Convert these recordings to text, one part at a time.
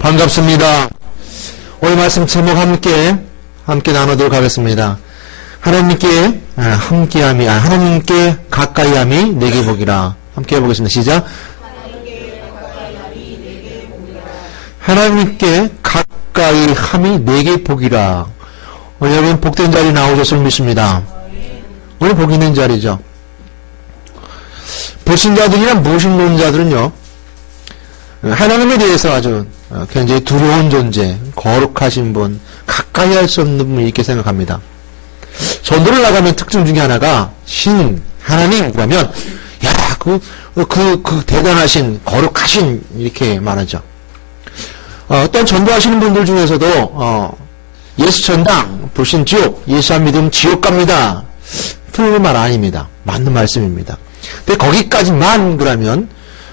반갑습니다. 오늘 말씀 제목 함께 나누도록 하겠습니다. 하나님께 함께함이, 하나님께 가까이함이 내게 복이라. 함께 해보겠습니다. 시작. 하나님께 가까이함이 내게 복이라. 오늘 여러분 복된 자리 나오셨을 믿습니다. 오늘 복 있는 자리죠. 불신자들이나 무신론자들은요, 하나님에 대해서 아주 굉장히 두려운 존재, 거룩하신 분, 가까이 할 수 없는 분 이렇게 생각합니다. 전도를 나가면 특징 중에 하나가 하나님 그러면 그 대단하신 거룩하신 이렇게 말하죠. 어떤 전도하시는 분들 중에서도 예수 전당, 불신 지옥, 예수 안 믿으면 지옥 갑니다. 틀린 말 아닙니다. 맞는 말씀입니다. 근데 거기까지만 그러면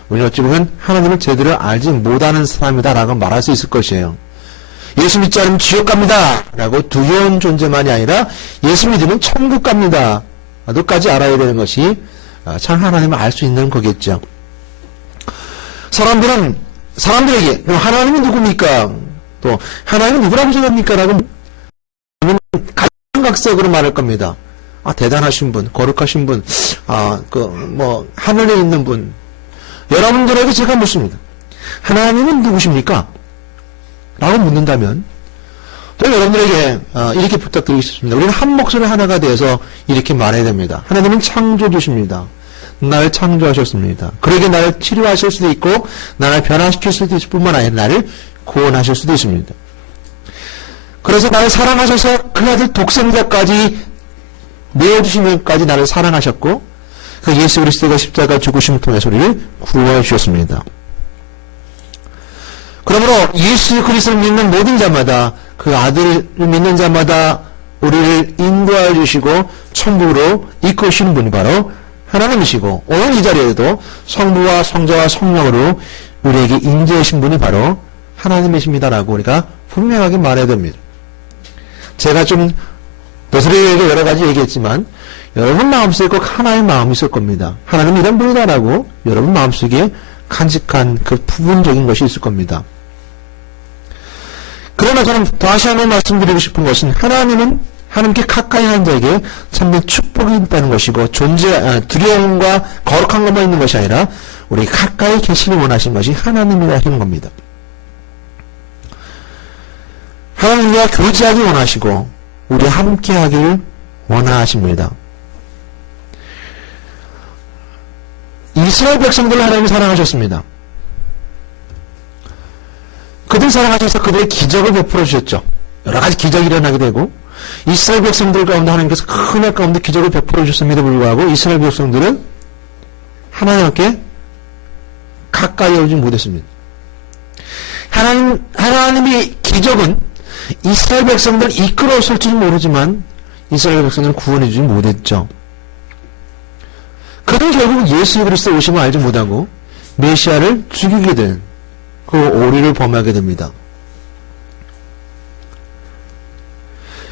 우리는 어찌 보면 하나님을 제대로 알지 못하는 사람이다라고 말할 수 있을 것이에요. 예수 믿지 않으면 지옥 갑니다 라고 두려운 존재만이 아니라 예수 믿으면 천국 갑니다 도까지 알아야 되는 것이 참 하나님을 알 수 있는 거겠죠. 사람들에게 하나님이 누굽니까? 또 하나님은 누구라고 생각합니까? 라고 각각색으로 말할 겁니다. 대단하신 분, 거룩하신 분, 하늘에 있는 분. 여러분들에게 제가 묻습니다. 하나님은 누구십니까? 라고 묻는다면, 또 여러분들에게 이렇게 부탁드리겠습니다. 우리는 한 목소리 하나가 되어서 이렇게 말해야 됩니다. 하나님은 창조주십니다. 나를 창조하셨습니다. 그러게 나를 치료하실 수도 있고, 나를 변화시킬 수도 있을 뿐만 아니라 나를 구원하실 수도 있습니다. 그래서 나를 사랑하셔서 그 아들 독생자까지 내어주시면까지 나를 사랑하셨고, 그 예수 그리스도가 십자가 죽으심을 통해서 우리를 구원해 주셨습니다. 그러므로 예수 그리스도를 믿는 모든 자마다, 그 아들을 믿는 자마다 우리를 인도하여 주시고 천국으로 이끄시는 분이 바로 하나님이시고, 오늘 이 자리에도 성부와 성자와 성령으로 우리에게 인도하신 분이 바로 하나님이십니다라고 우리가 분명하게 말해야 됩니다. 제가 좀 너스레에게 여러 가지 얘기했지만 여러분 마음속에 꼭 하나의 마음이 있을 겁니다. 하나님 이런 분이다라고 여러분 마음속에 간직한 그 부분적인 것이 있을 겁니다. 그러나 저는 다시 한번 말씀드리고 싶은 것은 하나님은 하나님께 가까이 하는 자에게 참된 축복이 있다는 것이고 두려움과 거룩한 것만 있는 것이 아니라 우리 가까이 계시길 원하신 것이 하나님이라 하는 겁니다. 하나님과 교제하기 원하시고 우리 함께 하기를 원하십니다. 이스라엘 백성들을 하나님이 사랑하셨습니다. 그들 사랑하셔서 그들의 기적을 베풀어 주셨죠. 여러 가지 기적이 일어나게 되고 이스라엘 백성들 가운데 하나님께서 큰 해 가운데 기적을 베풀어 주셨음에도 불구하고 이스라엘 백성들은 하나님께 가까이 오지 못했습니다. 하나님의 기적은 이스라엘 백성들을 이끌어올지는 모르지만 이스라엘 백성들을 구원해주지 못했죠. 그들은 결국 예수 그리스도 오심을 알지 못하고 메시아를 죽이게 된 그 오리를 범하게 됩니다.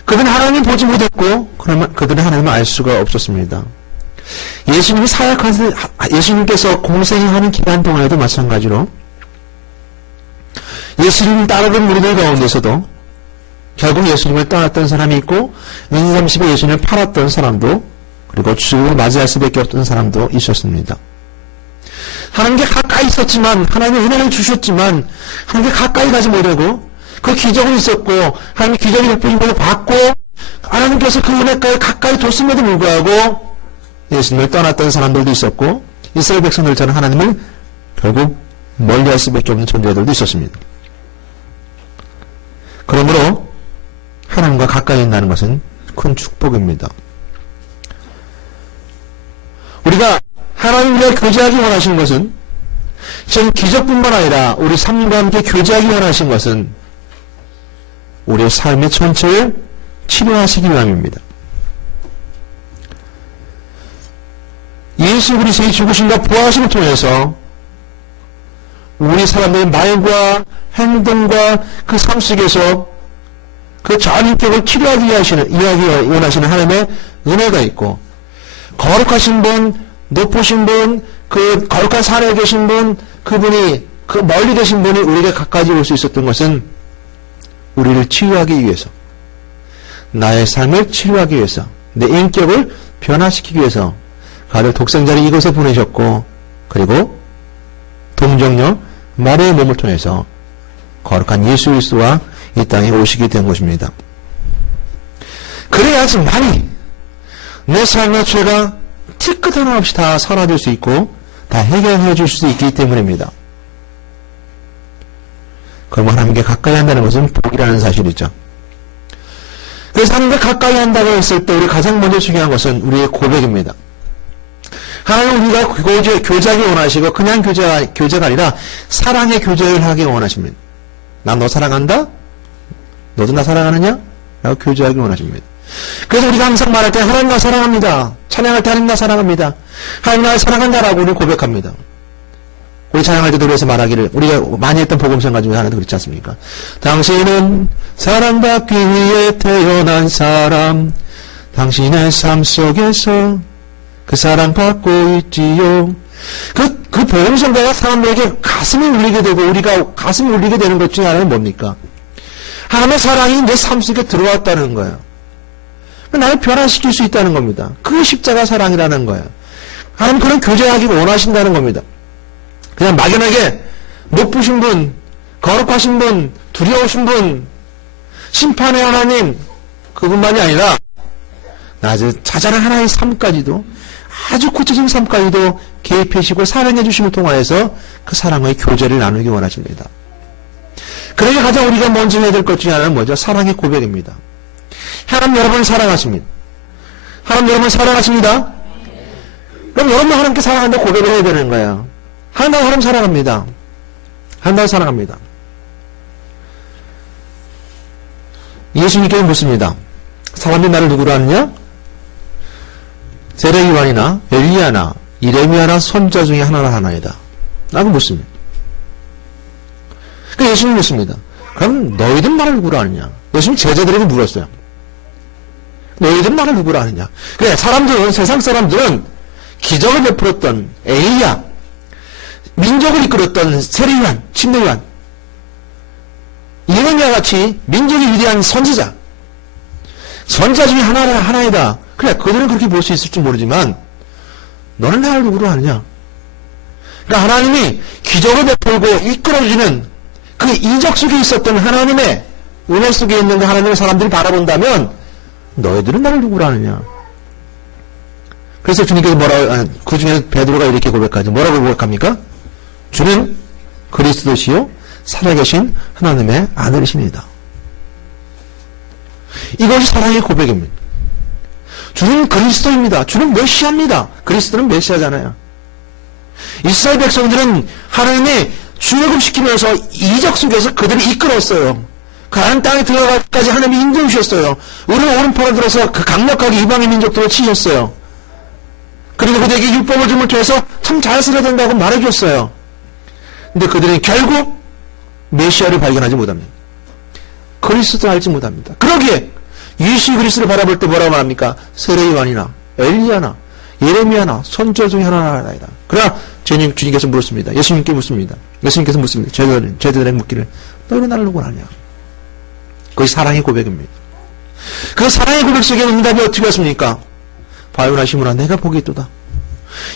그들은 하나님 보지 못했고 그러면 그들은 하나님을 알 수가 없었습니다. 예수님께서 공생하는 기간 동안에도 마찬가지로 예수님을 따르던 무리들 가운데서도 결국 예수님을 떠났던 사람이 있고 은삼십에 예수님을 팔았던 사람도 그리고 죽음을 맞이할 수밖에 없던 사람도 있었습니다. 하나님께 가까이 있었지만 하나님의 은혜를 주셨지만 하나님께 가까이 가지 못하고 그 기적은 있었고 하나님의 기적이 베푸신 것을 받고 하나님께서 그 은혜까지 가까이 뒀음에도 불구하고 예수님을 떠났던 사람들도 있었고 이스라엘 백성들처럼 하나님을 결국 멀리할 수밖에 없는 존재들도 있었습니다. 그러므로 하나님과 가까이 있다는 것은 큰 축복입니다. 우리가 하나님과 교제하기 원하시는 것은 지금 기적뿐만 아니라 우리 삶과 함께 교제하기 원하시는 것은 우리의 삶의 전체를 치료하시기 위함입니다. 예수 그리스도의 죽으심과 부활하심을 통해서 우리 사람들의 말과 행동과 그 삶 속에서 그 전인격을 치료하기 원하시는 하나님의 은혜가 있고 거룩하신 분, 높으신 분, 그 거룩한 산에 계신 분, 그분이 그 멀리 계신 분이 우리에게 가까이 올 수 있었던 것은 우리를 치유하기 위해서, 나의 삶을 치유하기 위해서, 내 인격을 변화시키기 위해서 가를 독생자를 이곳에 보내셨고, 그리고 동정녀 마리아의 몸을 통해서 거룩한 예수 그리스도와 이 땅에 오시게 된 것입니다. 그래야지만이 내 삶의 죄가 티끌 하나 없이 다 사라질 수 있고 다 해결해 줄 수 있기 때문입니다. 그럼 하나님께 가까이 한다는 것은 복이라는 사실이죠. 그래서 하나님께 가까이 한다고 했을 때 우리 가장 먼저 중요한 것은 우리의 고백입니다. 하나님은 우리가 교제하기 원하시고 그냥 교제가 아니라 사랑의 교제를 하기 원하십니다. 난 너 사랑한다? 너도 나 사랑하느냐? 라고 교제하기 원하십니다. 그래서 우리가 항상 말할 때 하나님 나 사랑합니다. 찬양할 때 하나님 나 사랑합니다. 하나님 나를 사랑한다라고 우리는 고백합니다. 우리 찬양할 때도 그래서 말하기를, 우리가 많이 했던 복음성가 중에 하나도 그렇지 않습니까? 당신은 사랑받기 위해 태어난 사람, 당신의 삶 속에서 그 사랑받고 있지요. 그 복음성가가 사람들에게 가슴이 울리게 되고 우리가 가슴이 울리게 되는 것 중에 하나는 뭡니까? 하나님의 사랑이 내 삶 속에 들어왔다는 거예요. 나를 변화시킬 수 있다는 겁니다. 그게 십자가 사랑이라는 거예요. 하나님 그런 교제하기 원하신다는 겁니다. 그냥 막연하게 높으신 분, 거룩하신 분, 두려우신 분, 심판의 하나님, 그분만이 아니라 아주 자잘한 하나의 삶까지도, 아주 구체적인 삶까지도 개입하시고 사랑해 주심을 통하여서 그 사랑의 교제를 나누기 원하십니다. 그러니 가장 우리가 먼저 해야 될 것 중에 하나는 뭐죠? 사랑의 고백입니다. 하나님 여러분을 사랑하십니다. 하나님 여러분을 사랑하십니다. 그럼 여러분 하나님께 사랑한다고 고백을 해야 되는 거예요. 하나님 사랑합니다. 하나님 사랑합니다. 예수님께서 묻습니다. 사람들이 나를 누구로 아느냐? 세례 요한이나 엘리야나 이레미야나 선자 중에 하나나 하나이다. 라고 묻습니다. 그러니까 예수님이 묻습니다. 그럼 너희들 나를 누구로 아느냐? 예수님이 제자들에게 물었어요. 너희들 나를 누구로 아느냐? 그래, 사람들은, 세상 사람들은 기적을 베풀었던 엘리야, 민족을 이끌었던 세례 요한, 침례 요한, 예레미야 같이 민족이 위대한 선지자 중에 하나이다. 그래, 그들은 그렇게 볼 수 있을지 모르지만 너는 나를 누구로 아느냐? 그러니까 하나님이 기적을 베풀고 이끌어주는 그 이적 속에 있었던 하나님의 은혜 속에 있는 그 하나님의 사람들이 바라본다면 너희들은 나를 누구로 아느냐? 그래서 주님께서 그 중에 베드로가 이렇게 고백하죠. 뭐라고 고백합니까? 주는 그리스도시요 살아계신 하나님의 아들이십니다. 이것이 사랑의 고백입니다. 주는 그리스도입니다. 주는 메시아입니다. 그리스도는 메시아잖아요. 이스라엘 백성들은 하나님의 출애굽시키면서 이적 속에서 그들을 이끌었어요. 가나안 땅에 들어가기까지 하나님이 인도해 주셨어요. 우리는 오른팔을 들어서 그 강력하게 이방인 민족들을 치셨어요. 그리고 그들에게 율법을 줌을 통해서 참 잘 살아야 된다고 말해줬어요. 근데 그들은 결국 메시아를 발견하지 못합니다. 그리스도를 알지 못합니다. 그러기에 예수 그리스도를 바라볼 때 뭐라고 말합니까? 세례 요한이나 엘리야나 예레미야나 선지자 중에 하나이다. 그러나 주님께서 물었습니다. 예수님께 묻습니다. 예수님께서 묻습니다. 제자들에게 묻기를 너희는 나를 누구로 아냐? 그것이 사랑의 고백입니다. 그 사랑의 고백 속에 응답이 어떻게 왔습니까? 바요나 시므나 내가 복이 있도다.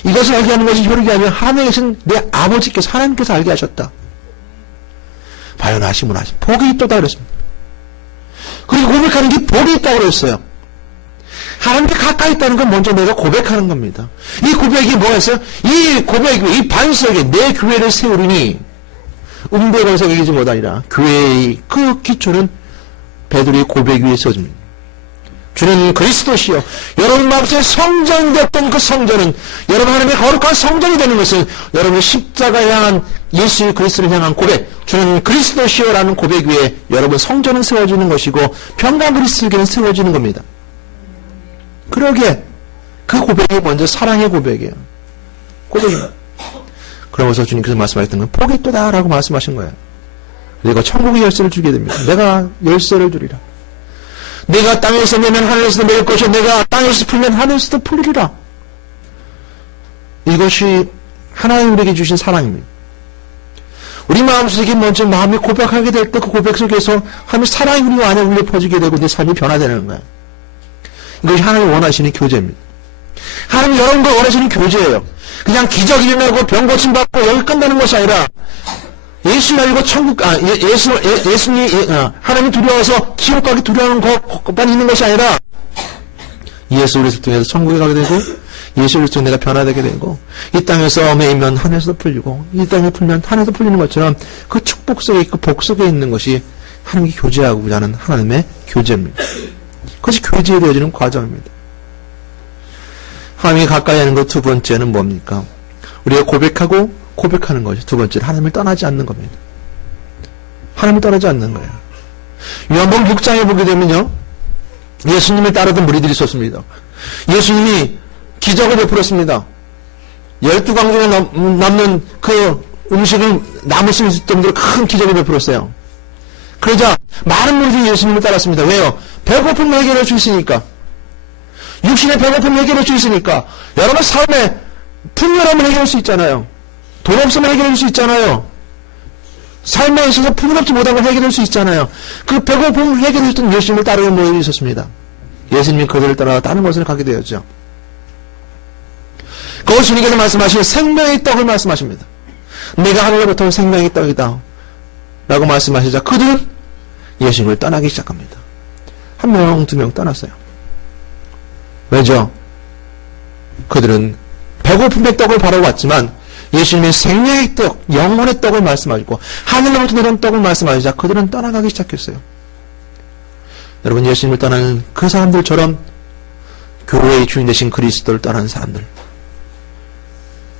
이것을 알게 하는 것이 혈육이 아니라 하늘에 계신 내 아버지께서 하나님께서 알게 하셨다. 바요나 시므나 복이 있도다 그랬습니다. 그리고 고백하는 게 복이 있다고 그랬어요. 하나님께 가까이 있다는 건 먼저 내가 고백하는 겁니다. 이 고백이 뭐였어요? 이 고백이 이 반석에 내 교회를 세우리니 음부의 반석이 이기지 못하니라. 교회의 그 기초는 베드로의 고백 위에 서집니다. 주는 그리스도시요. 여러분 마음속에 성전됐던 그 성전은 여러분 하나님의 거룩한 성전이 되는 것은 여러분의 십자가에 향한 예수 그리스도를 향한 고백, 주는 그리스도시요라는 고백 위에 여러분 성전은 세워지는 것이고 평강 그리스도교는 세워지는 겁니다. 그러기에 그 고백이 먼저 사랑의 고백이에요. 고백이에요. 그러면서 주님께서 말씀하셨던 건 복이 있도다라고 말씀하신 거예요. 내가 천국의 열쇠를 주게 됩니다. 내가 열쇠를 주리라. 내가 땅에서 내면 하늘에서도 내릴 것이요 내가 땅에서 풀면 하늘에서도 풀리리라. 이것이 하나님 우리에게 주신 사랑입니다. 우리 마음속에 먼저 마음이 고백하게 될 때 그 고백 속에서 하나님의 사랑이 우리 안에 울려 퍼지게 되고 내 삶이 변화되는 거예요. 이것이 하나님이 원하시는 교제입니다. 하나님이 여러분 걸 원하시는 교제예요. 그냥 기적이 일어나고 병 고침 받고 여기 끝나는 것이 아니라 예수 알고 천국, 예수님, 하나님 두려워서 지옥 가기 두려워하는 것만 있는 것이 아니라 예수 그리스도 통해서 천국에 가게 되고 예수 그리스도 내가 변화되게 되고 이 땅에서 매이면 하늘에서도 풀리고 이 땅에 풀면 하늘에서 풀리는 것처럼 그 축복 속에 그 복 속에 있는 것이 하나님께 교제하고자 하는 하나님의 교제입니다. 그것이 교제에 되어지는 과정입니다. 하나님이 가까이 하는 것 두 번째는 뭡니까? 우리가 고백하고 고백하는 것이 두 번째는 하나님을 떠나지 않는 겁니다. 하나님을 떠나지 않는 거예요. 요한복음 6장에 보게 되면요. 예수님을 따르던 무리들이 있었습니다. 예수님이 기적을 베풀었습니다. 12광종에 남는 그 음식을 남을 수 있을 정도로 큰 기적을 베풀었어요. 그러자 많은 무리들이 예수님을 따랐습니다. 왜요? 배고픔을 해결할 수 있으니까. 육신의 배고픔을 해결할 수 있으니까. 여러분 삶에 풍요함을 해결할 수 있잖아요. 돈 없으면 해결할 수 있잖아요. 삶에 있어서 풍요롭지 못한 걸 해결할 수 있잖아요. 그 배고픔을 해결했던 예수님을 따르는 모임이 있었습니다. 예수님이 그들을 따라 다른 곳을 가게 되었죠. 그것을 주님께서 말씀하시는 생명의 떡을 말씀하십니다. 내가 하늘로부터 온 생명의 떡이다 라고 말씀하시자 그들은 예수님을 떠나기 시작합니다. 한 명, 두 명 떠났어요. 왜죠? 그들은 배고픔의 떡을 바라고 왔지만 예수님의 생명의 떡, 영혼의 떡을 말씀하시고 하늘로부터 내려온 떡을 말씀하시자 그들은 떠나가기 시작했어요. 여러분, 예수님을 떠나는 그 사람들처럼 교회의 주인 되신 그리스도를 떠나는 사람들,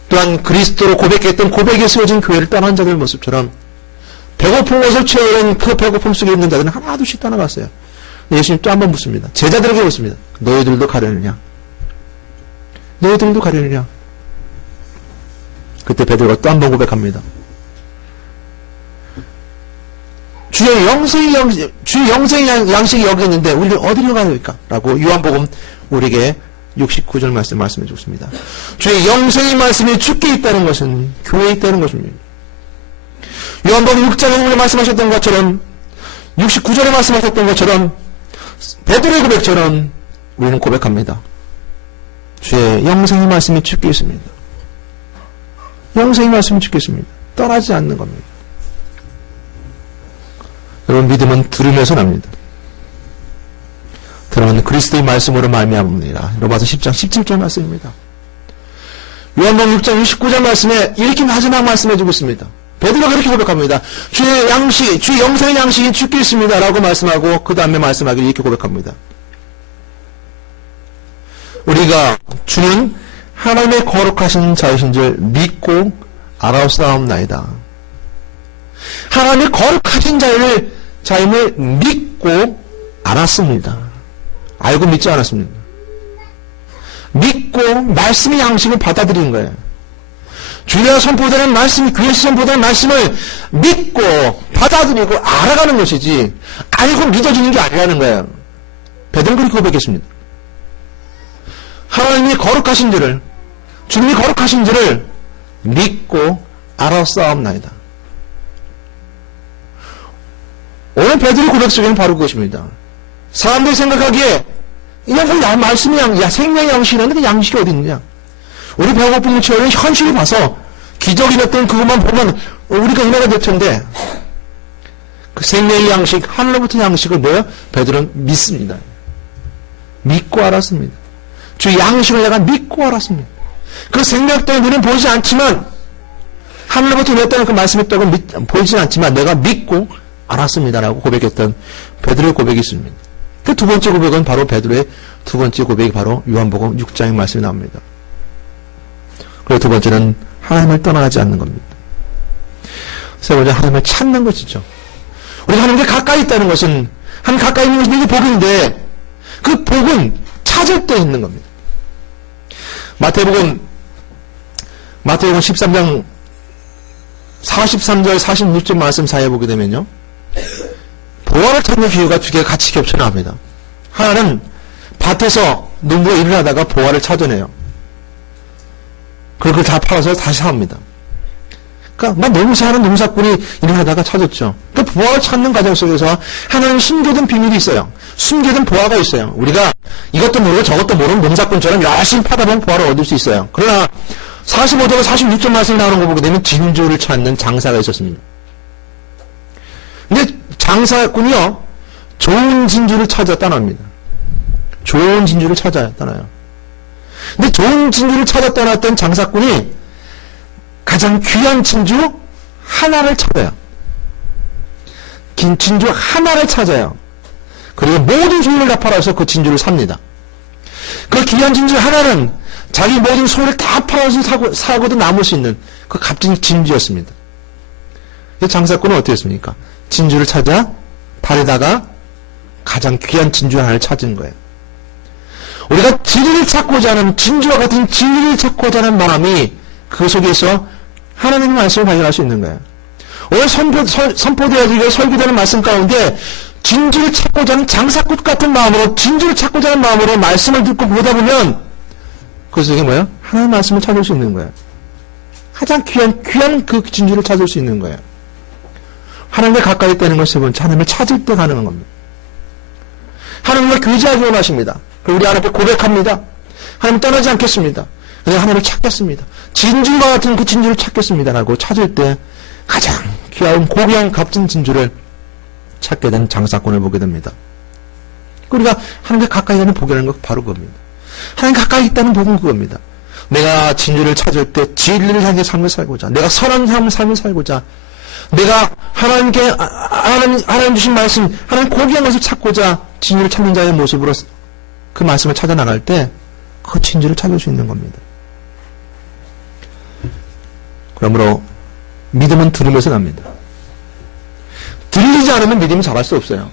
또한 그리스도로 고백했던 고백에 세워진 교회를 떠난 자들 모습처럼 배고픈 것을 채우는 그 배고픔 속에 있는 자들은 하나둘씩 떠나갔어요. 예수님 또 한 번 묻습니다. 제자들에게 묻습니다. 너희들도 가려느냐? 너희들도 가려느냐? 그때 베드로가 또 한 번 고백합니다. 주의 영생의 양식이 여기 있는데 우리를 어디로 가야 될까? 라고 요한복음 우리에게 69절 말씀해 주셨습니다. 주의 영생의 말씀이 주께 있다는 것은 교회에 있다는 것입니다. 요한복음 6장에 말씀하셨던 것처럼 69절에 말씀하셨던 것처럼 베드로의 고백처럼 우리는 고백합니다. 주의 영생의 말씀이 주께 있습니다. 영생의 말씀이 주께 있습니다. 떠나지 않는 겁니다. 여러분, 믿음은 들으면서 납니다. 들어는 그리스도의 말씀으로 말미암습니다. 로마서 10장 17절 말씀입니다. 요한복음 6장 69절 말씀에 이렇게 마지막 말씀해주고 있습니다. 베드로가 그렇게 고백합니다. 주의 영생의 양식이 주께 있습니다. 라고 말씀하고 그 다음에 말씀하기를 이렇게 고백합니다. 우리가 주는 하나님의 거룩하신 자이신 줄 믿고 알아사옵나이다. 하나님의 거룩하신 자임을 믿고 알았습니다. 알고 믿지 않았습니다. 믿고 말씀의 양식을 받아들이는 거예요. 주여 선포되는 말씀, 교회에서 선포되는 말씀을 믿고 받아들이고 알아가는 것이지 알고 믿어지는 게 아니라는 거예요. 베드로는 그렇게 고백했습니다. 하나님이 거룩하신 줄을, 주님이 거룩하신 줄을 믿고 알아싸움나이다. 오늘 베드로의 고백 속에는 바로 그것입니다. 사람들이 생각하기에 그냥 말씀이 생명의 양식이라는데 양식이 어디 있느냐? 우리 배고픔을 채우는 현실을 봐서 기적이 났던 그것만 보면 우리가 이해가 될 텐데 그 생명의 양식, 하늘로부터 양식을 뭐요? 베드로는 믿습니다. 믿고 알았습니다. 주 양식을 내가 믿고 알았습니다. 그 생명 떡이 눈에 보이지 않지만 하늘로부터 내렸다는 그 말씀의 떡은 보이지 않지만 내가 믿고 알았습니다라고 고백했던 베드로의 고백이 있습니다. 그 두 번째 고백은 바로 베드로의 두 번째 고백이 바로 요한복음 6장의 말씀이 나옵니다. 그리고 두 번째는 하나님을 떠나지 않는 겁니다. 세 번째 하나님을 찾는 것이죠. 우리가 하나님께 가까이 있다는 것은 하나님 가까이 있는 것이 이게 복인데 그 복은 찾을 때 있는 겁니다. 마태복음 13장 43절 46절 말씀 사이에 보게 되면요. 보화를 찾는 비유가 두 개가 같이 겹쳐 나옵니다. 하나는 밭에서 농부가 일을 하다가 보화를 찾아내요. 그걸 다 팔아서 다시 사옵니다. 그러니까 막 농사하는 농사꾼이 일을 하다가 찾았죠. 그 보화를 찾는 과정 속에서 하나님 숨겨둔 비밀이 있어요. 숨겨둔 보화가 있어요. 우리가 이것도 모르고 저것도 모르는 농사꾼처럼 열심히 파다 보면 보화를 얻을 수 있어요. 그러나 45절과 46절 말씀이 나오는 거 보게 되면 진주를 찾는 장사가 있었습니다. 근데 장사꾼이요, 좋은 진주를 찾아 떠납니다. 좋은 진주를 찾아 떠나요. 근데 좋은 진주를 찾아 떠났던 장사꾼이 가장 귀한 진주 하나를 찾아요. 긴 진주 하나를 찾아요. 그리고 모든 소유를 다 팔아서 그 진주를 삽니다. 그 귀한 진주 하나는 자기 모든 소유를 다 팔아서 사고도 남을 수 있는 그 값진 진주였습니다. 장사꾼은 어떻게 했습니까? 진주를 찾아 달에다가 가장 귀한 진주 하나를 찾은 거예요. 우리가 진리를 찾고자 하는, 진주와 같은 진리를 찾고자 하는 마음이 그 속에서 하나님의 말씀을 발견할 수 있는 거예요. 오늘 선포되어지고 설교되는 말씀 가운데 진주를 찾고자 하는 장사꾼 같은 마음으로, 진주를 찾고자 하는 마음으로 말씀을 듣고 보다 보면 그 속에 뭐예요? 하나님의 말씀을 찾을 수 있는 거예요. 가장 귀한 그 진주를 찾을 수 있는 거예요. 하나님과 가까이 있다는 것이 번째, 하나님을 찾을 때 가능한 겁니다. 하나님과 교제하기 원하십니다. 우리 하나님 앞에 고백합니다. 하나님 떠나지 않겠습니다. 내가 하나님을 찾겠습니다. 진주와 같은 그 진주를 찾겠습니다. 라고 찾을 때 가장 귀한 고귀한 값진 진주를 찾게 된 장사꾼을 보게 됩니다. 우리가 하나님과 가까이 가는 복이라는 것 바로 그겁니다. 하나님 가까이 있다는 복은 그겁니다. 내가 진주를 찾을 때 진리를 향해 삶을 살고자, 내가 선한 삶을 살고자, 내가 하나님 주신 말씀, 하나님 고귀한 것을 찾고자 진리를 찾는 자의 모습으로 그 말씀을 찾아 나갈 때 그 진주를 찾을 수 있는 겁니다. 그러므로 믿음은 들음에서 납니다. 들리지 않으면 믿음이 자랄 수 없어요.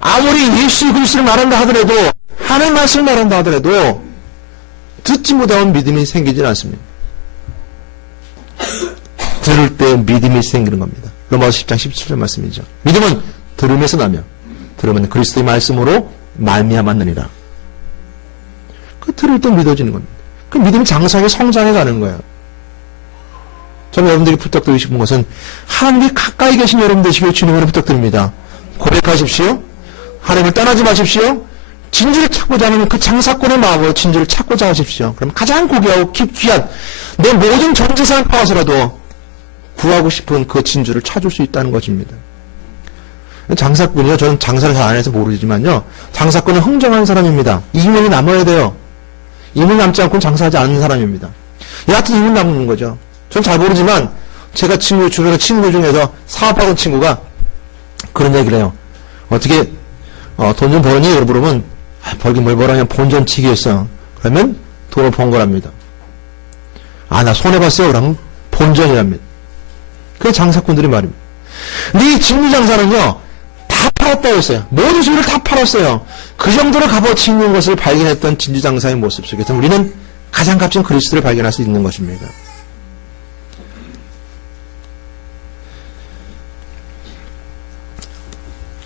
아무리 예수 그리스도를 말한다 하더라도, 하나님 말씀을 말한다 하더라도 듣지 못하면 믿음이 생기질 않습니다. 들을 때 믿음이 생기는 겁니다. 로마서 10장 17절 말씀이죠. 믿음은 들음에서 나며 들음은 그리스도의 말씀으로 말미암았느니라. 그 들을 때 믿어지는 겁니다. 그 믿음이 장성하게 성장해 가는 거예요. 저는 여러분들이 부탁드리고 싶은 것은 하나님이 가까이 계신 여러분 되시길 주님으로 부탁드립니다. 고백하십시오. 하나님을 떠나지 마십시오. 진주를 찾고자 하는 그 장사꾼의 마음으로 진주를 찾고자 하십시오. 그럼 가장 고귀하고 귀한 내 모든 전 재산을 팔아서라도 구하고 싶은 그 진주를 찾을 수 있다는 것입니다. 장사꾼이요, 저는 장사를 잘 안 해서 모르지만요, 장사꾼은 흥정한 사람입니다. 이민이 남아야 돼요. 이민 남지 않고는 장사하지 않는 사람입니다. 여하튼 이민 남는 거죠. 전 잘 모르지만 제가 주변의 친구 중에서 사업하던 친구가 그런 얘기를 해요. 어떻게 돈 좀 벌었니? 이러고 물으면 벌긴 뭘 벌었냐, 본전치기 했어. 그러면 돈을 번 거랍니다. 나 손해봤어요. 그러면 본전이랍니다. 그게 장사꾼들의 말입니다. 근데 이 진주장사는요, 다 팔았다고 했어요. 모든 소유를 다 팔았어요. 그 정도로 값어치 있는 것을 발견했던 진주장사의 모습 속에서 우리는 가장 값진 그리스도를 발견할 수 있는 것입니다.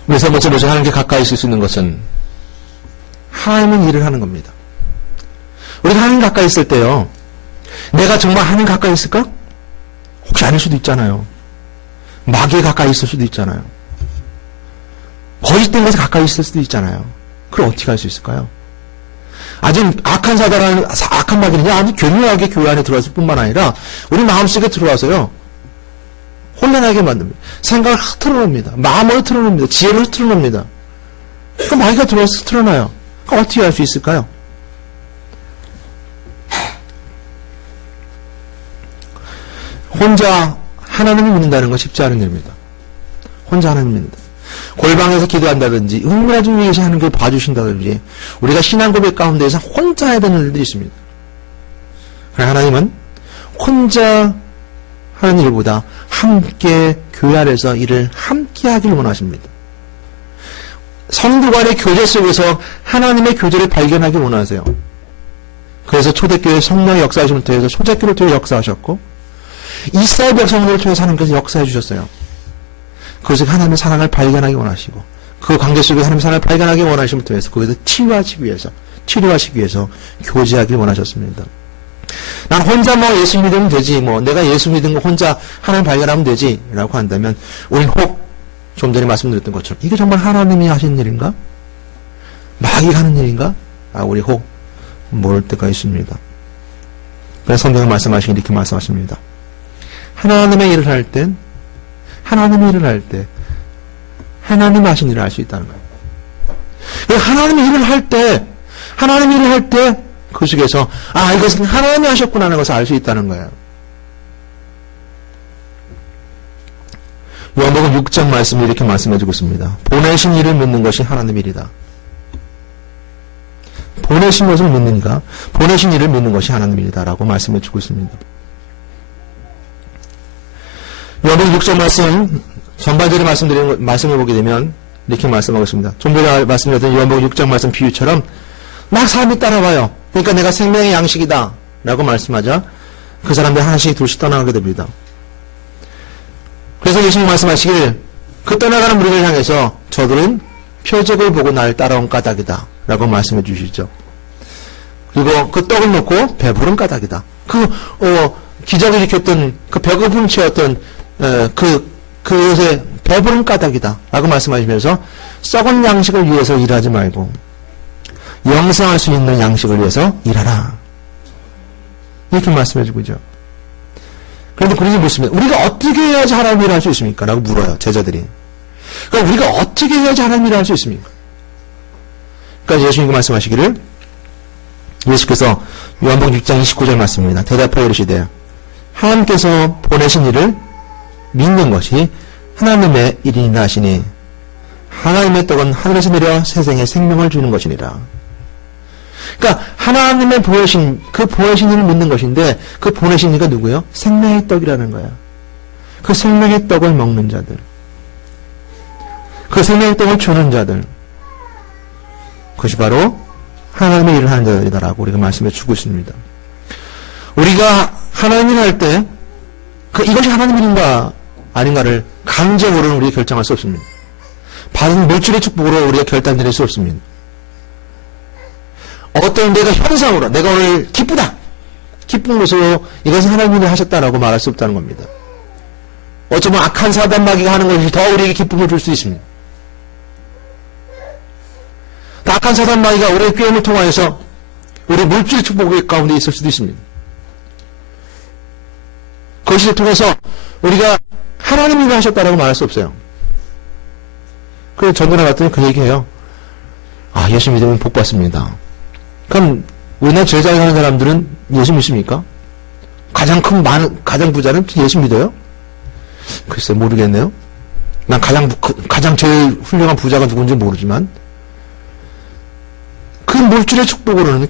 우리 세 번째 모습, 하나님께 가까이 있을 수 있는 것은 하나님은 일을 하는 겁니다. 우리가 하나님 가까이 있을 때요, 내가 정말 하나님 가까이 있을까? 혹시 아닐 수도 있잖아요. 마귀에 가까이 있을 수도 있잖아요. 거짓된 것에 가까이 있을 수도 있잖아요. 그럼 어떻게 할 수 있을까요? 아주 악한 사단은, 악한 마귀는요, 아주 교묘하게 교회 안에 들어왔을 뿐만 아니라 우리 마음속에 들어와서요, 혼란하게 만듭니다. 생각을 흐트러놉니다. 마음을 흐트러놉니다. 지혜를 흐트러놉니다. 그 마귀가 들어와서 흐트러놔요. 그럼 어떻게 할 수 있을까요? 혼자 하나님을 믿는다는 건 쉽지 않은 일입니다. 혼자 하나님을 믿는다. 골방에서 기도한다든지, 은밀한 중에서 하는 걸 봐주신다든지, 우리가 신앙 고백 가운데에서 혼자 해야 되는 일들이 있습니다. 그러나 하나님은 혼자 하는 일보다 함께 교회 안에서 일을 함께 하기를 원하십니다. 성도 간의 교제 속에서 하나님의 교제를 발견하기 원하세요. 그래서 초대교회 성령의 역사하심을 통해서 초대교회를 통해 역사하셨고, 이스라엘 백성들을 통해서 하나님께서 역사해 주셨어요. 그것을 하나님의 사랑을 발견하기 원하시고, 그 관계 속에 하나님의 사랑을 발견하기 원하심을 통해서 거기서 치유하시기 위해서 교제하길 원하셨습니다. 난 혼자 뭐 예수 믿으면 되지, 뭐 내가 예수 믿은 거 혼자 하나님 발견하면 되지 라고 한다면 우린 혹 좀 전에 말씀드렸던 것처럼 이게 정말 하나님이 하신 일인가? 마귀가 하는 일인가? 우리 혹 모를 때가 있습니다. 그래서 성경은 말씀하시긴 이렇게 말씀하십니다. 하나님의 일을 할 땐 하나님의 일을 할 때 하나님 하신 일을 알 수 있다는 거예요. 하나님의 일을 할 때 하나님의 일을 할 때 그 속에서 이것은 하나님이 하셨구나 하는 것을 알 수 있다는 거예요. 요한복음 6장 말씀이 이렇게 말씀해주고 있습니다. 보내신 이를 믿는 것이 하나님 일이다. 보내신 것을 믿는가? 보내신 이를 믿는 것이 하나님 일이다 라고 말씀해주고 있습니다. 요한복음 6장 말씀 전반전에 말씀을 보게 되면 이렇게 말씀하고 있습니다. 좀 전에 말씀드렸던 요한복음 6장 말씀 비유처럼 막 사람이 따라와요. 그러니까 내가 생명의 양식이다 라고 말씀하자 그 사람들 하나씩 둘씩 떠나가게 됩니다. 그래서 예수님 말씀하시길 그 떠나가는 무리를 향해서 저들은 표적을 보고 날 따라온 까닭이다 라고 말씀해 주시죠. 그리고 그 떡을 놓고 배부른 까닭이다. 기적을 일으켰던 그 배고픔 채웠던 그것에 배부른 까닭이다 라고 말씀하시면서 썩은 양식을 위해서 일하지 말고 영생할 수 있는 양식을 위해서 일하라 이렇게 말씀해주고 있죠. 그런데 그러지 못습니다. 우리가 어떻게 해야지 하나님 일을 할 수 있습니까? 라고 물어요 제자들이. 그러니까 우리가 어떻게 해야지 하나님 일을 할 수 있습니까? 그러니까 예수님이 말씀하시기를 예수께서 요한복음 6장 29절 말씀입니다. 대답하여 이르시되 하나님께서 보내신 일을 믿는 것이 하나님의 일이니라 하시니 하나님의 떡은 하늘에서 내려 세상에 생명을 주는 것이니라. 그러니까 하나님의 보내신 일을 믿는 것인데 그 보내신 이가 누구예요? 생명의 떡이라는 거야. 그 생명의 떡을 먹는 자들, 그 생명의 떡을 주는 자들, 그것이 바로 하나님의 일을 하는 자들이다라고 우리가 말씀해 주고 있습니다. 우리가 하나님 일을 할 때 이것이 하나님 일인가 아닌가를 감정으로는 우리가 결정할 수 없습니다. 받은 물질의 축복으로 우리가 결단 내릴 수 없습니다. 어떤 내가 현상으로 내가 오늘 기쁘다, 기쁜 것으로 이것은 하나님이 하셨다라고 말할 수 없다는 겁니다. 어쩌면 악한 사단마귀가 하는 것이 더 우리에게 기쁨을 줄 수 있습니다. 악한 사단마귀가 우리의 꾀임을 통하여서 우리 물질 축복 가운데 있을 수도 있습니다. 그것을 통해서 우리가 하나님이 하셨다라고 말할 수 없어요. 그래서 전전에 갔더니 그 얘기해요. 예수 믿으면 복 받습니다. 그럼 우리나라 제일 잘 사는 사람들은 예수 믿습니까? 가장 부자는 예수 믿어요? 글쎄 모르겠네요. 난 가장 제일 훌륭한 부자가 누군지 모르지만 그 물질의 축복으로는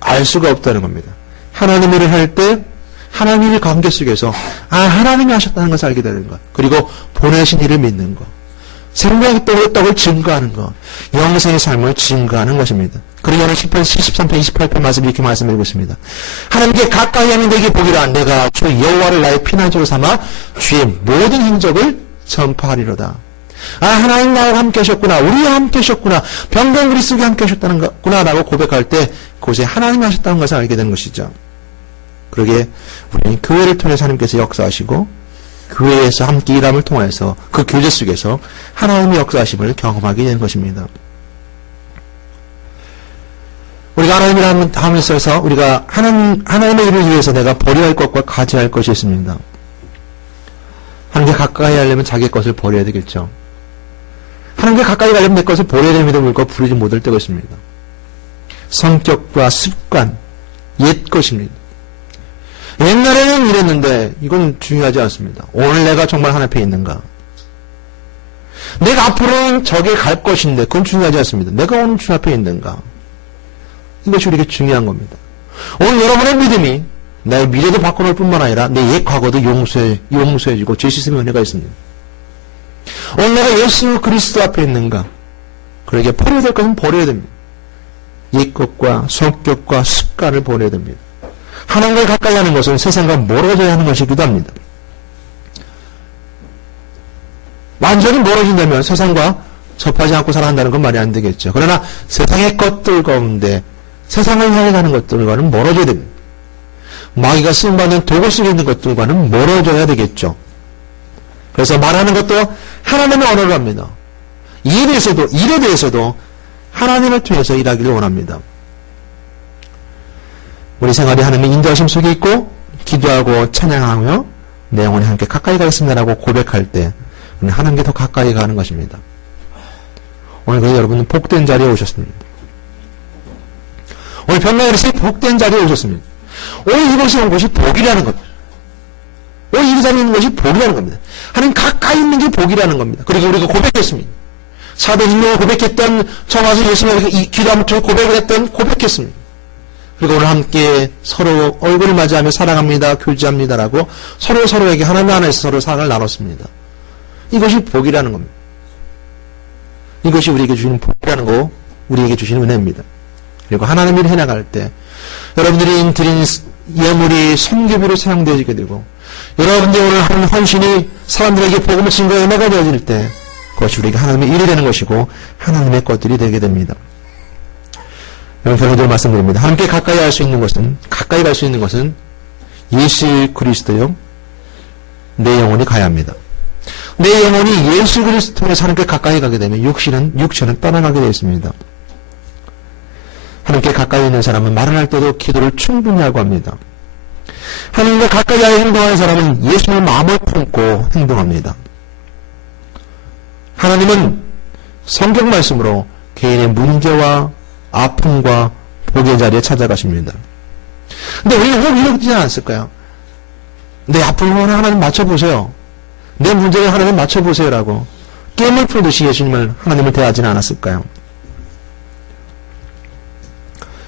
알 수가 없다는 겁니다. 하나님 일을 할 때 하나님의 관계 속에서 하나님이 하셨다는 것을 알게 되는 것, 그리고 보내신 일을 믿는 것, 생명의 떡을 증거하는 것, 영생의 삶을 증거하는 것입니다. 그리고 오늘 73편 28편 말씀 이렇게 말씀드리고 있습니다. 하나님께 가까이 하는 내게 보기라. 내가 주 여호와를 나의 피난처로 삼아 주의 모든 행적을 전파하리로다. 하나님 나와 함께 하셨구나, 우리와 함께 하셨구나, 병든 우리 속에 함께 하셨다는 거구나 라고 고백할 때 그곳에 하나님이 하셨다는 것을 알게 되는 것이죠. 그러기에 우리는 교회를 통해서 하나님께서 역사하시고 교회에서 함께 일함을 통해서 그 교제 속에서 하나님의 역사하심을 경험하게 되는 것입니다. 우리가 하나님을 하면서 우리가 하나님의 일을 위해서 내가 버려야 할 것과 가져야 할 것이 있습니다. 하나님께 가까이 하려면 자기 것을 버려야 되겠죠. 하나님께 가까이 가려면 내 것을 버려야 됩니다. 물고 부르지 못할 때가 있습니다. 성격과 습관, 옛 것입니다. 옛날에는 이랬는데 이건 중요하지 않습니다. 오늘 내가 정말 하나님 앞에 있는가? 내가 앞으로는 저기 갈 것인데 그건 중요하지 않습니다. 내가 오늘 주 앞에 있는가? 이것이 우리에게 중요한 겁니다. 오늘 여러분의 믿음이 나의 미래도 바꿔놓을 뿐만 아니라 내 옛 과거도 용서해주고 죄 씻음의 은혜가 있습니다. 오늘 내가 예수 그리스도 앞에 있는가? 그러기에 버려야 될 것은 버려야 됩니다. 옛 것과 성격과 습관을 버려야 됩니다. 하나님과 가까이 하는 것은 세상과 멀어져야 하는 것이기도 합니다. 완전히 멀어진다면 세상과 접하지 않고 살아간다는 건 말이 안 되겠죠. 그러나 세상의 것들 가운데 세상을 향해 가는 것들과는 멀어져야 됩니다. 마귀가 쓰임받는 도구 속에 있는 것들과는 멀어져야 되겠죠. 그래서 말하는 것도 하나님의 언어로 합니다. 일에 대해서도 하나님을 통해서 일하기를 원합니다. 우리 생활이 하나님의 인도하심 속에 있고 기도하고 찬양하며 내 영혼이 함께 가까이 가겠습니다라고 고백할 때 우리는 하나님께 더 가까이 가는 것입니다. 오늘 그래서 여러분은 복된 자리에 오셨습니다. 오늘 평강그리스도의 복된 자리에 오셨습니다. 오늘 이곳에 온 것이 복이라는 겁니다. 오늘 이 자리에 있는 것이 복이라는 겁니다. 하나님 가까이 있는 게 복이라는 겁니다. 그리고 우리가 고백했습니다. 사도 인명을 고백했던 청와서 예수님을 기도하면서 고백을 했던 고백했습니다. 그리고 오늘 함께 서로 얼굴을 맞이하며 사랑합니다, 교제합니다라고 서로에게 하나님 안에서 서로 사랑을 나눴습니다. 이것이 복이라는 겁니다. 이것이 우리에게 주시는 복이라는 거, 우리에게 주시는 은혜입니다. 그리고 하나님 일을 해나갈 때 여러분들이 드린 예물이 섬기부로 사용되어지게 되고 여러분들이 오늘 하는 헌신이 사람들에게 복음을 증거의 은혜가 되어질 때 그것이 우리에게 하나님의 일이 되는 것이고 하나님의 것들이 되게 됩니다. 여러분 결론적으로 말씀드립니다. 함께 가까이 갈 수 있는 것은 예수 그리스도요 내 영혼이 가야 합니다. 내 영혼이 예수 그리스도 통해서 하나님께 가까이 가게 되면 육체는 떠나가게 되어 있습니다. 하나님께 가까이 있는 사람은 말을 할 때도 기도를 충분히 하고 합니다. 하나님과 가까이 행동하는 사람은 예수님의 마음을 품고 행동합니다. 하나님은 성경 말씀으로 개인의 문제와 아픔과 복의 자리에 찾아가십니다. 근데 우리는 왜 이러지 않았을까요? 내 아픔을 하나님 맞춰보세요. 내 문제를 하나님 맞춰보세요라고 게임을 풀듯이 하나님을 대하지는 않았을까요?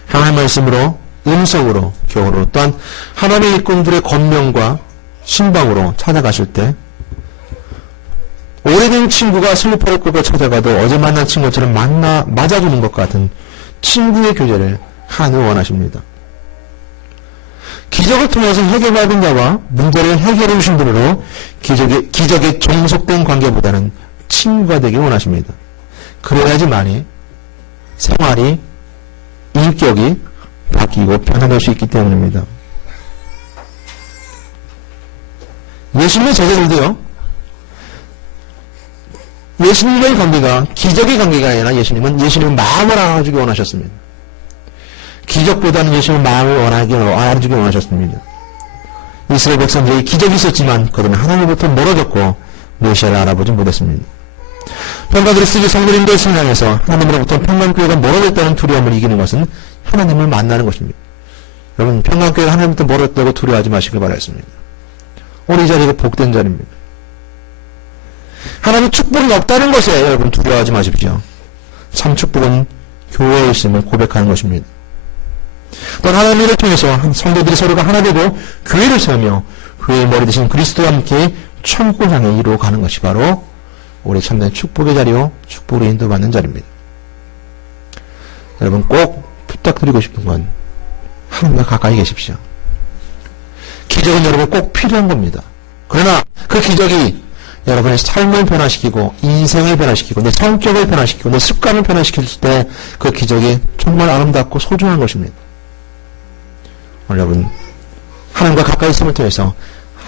하나님의 말씀으로 음성으로 교훈으로 또한 하나님의 일꾼들의 권명과 신방으로 찾아가실 때 오래된 친구가 슬리퍼를 끌고 찾아가도 어제 만난 친구처럼 맞아주는 것 같은 친구의 교제를 하나님은 원하십니다. 기적을 통해서 해결받은 자와 문제를 해결해 주신 분으로 기적에 종속된 관계보다는 친구가 되길 원하십니다. 그래야지만이 생활이 인격이 바뀌고 변화될 수 있기 때문입니다. 예수님의 제자들도요, 예수님과의 관계가 기적의 관계가 아니라 예수님의 마음을 알아주기 원하셨습니다. 기적보다는 예수님의 마음을 알아주기 원하셨습니다. 이스라엘 백성들이 기적이 있었지만 그들은 하나님부터 멀어졌고 메시아를 알아보지 못했습니다. 평강그리스도 성도님들 신앙에서 하나님으로부터 평강교회가 멀어졌다는 두려움을 이기는 것은 하나님을 만나는 것입니다. 여러분 평강교회가 하나님부터 멀어졌다고 두려워하지 마시길 바라겠습니다. 오늘 이 자리가 복된 자리입니다. 하나님의 축복이 없다는 것에 여러분 두려워하지 마십시오. 참 축복은 교회에 있음을 고백하는 것입니다. 또한 하나님의 일을 통해서 성도들이 서로가 하나 되고 교회를 세우며 교회의 머리 되신 그리스도와 함께 천국을 향해 이루어가는 것이 바로 우리 참된 축복의 자리요 축복으로 인도받는 자리입니다. 여러분 꼭 부탁드리고 싶은 건 하나님과 가까이 계십시오. 기적은 여러분 꼭 필요한 겁니다. 그러나 그 기적이 여러분의 삶을 변화시키고 인생을 변화시키고 내 성격을 변화시키고 내 습관을 변화시킬 때 그 기적이 정말 아름답고 소중한 것입니다. 오늘 여러분 하나님과 가까이 있음을 통해서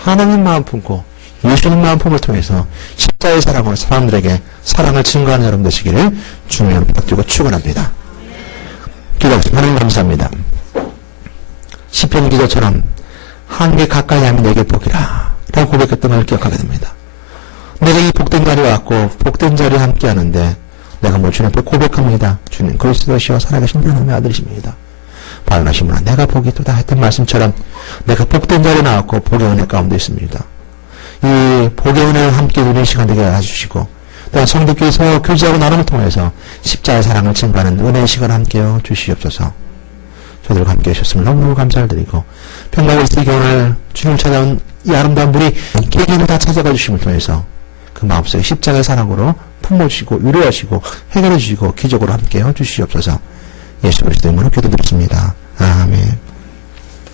하나님 마음 품고 예수님 마음 품을 통해서 십자의 사랑으로 사람들에게 사랑을 증거하는 여러분 되시기를 주님의 이름으로 부탁드리고 축원합니다. 기도하겠습니다. 하나님 감사합니다. 시편 기자처럼 하나님께 가까이 하면 내게 복이라 라고 고백했던 걸 기억하게 됩니다. 내가 이 복된 자리에 왔고 복된 자리에 함께 하는데 내가 뭐 주님 앞에 고백합니다. 주님 그리스도시여 살아계신 하나님의 아들이십니다. 바라나시므로 내가 복이 있도다 했던 말씀처럼 내가 복된 자리에 나왔고 복의 은혜 가운데 있습니다. 이 복의 은혜를 함께 누리는 시간 되게 해주시고 또한 성도께서 교제하고 나눔을 통해서 십자가의 사랑을 증거하는 은혜의 시간을 함께 주시옵소서. 저들과 함께 해주셨으면 너무너무 감사를 드리고 평강그리스도 교훈을 주님 찾아온 이 아름다운 분이 개개인을 다 찾아가 주심을 통해서 그 마음속에 십자가의 사랑으로 품어주시고 위로하시고 해결해 주시고 기적으로 함께 해주시옵소서. 예수 그리스도의 이름으로 기도드렸습니다. 아멘.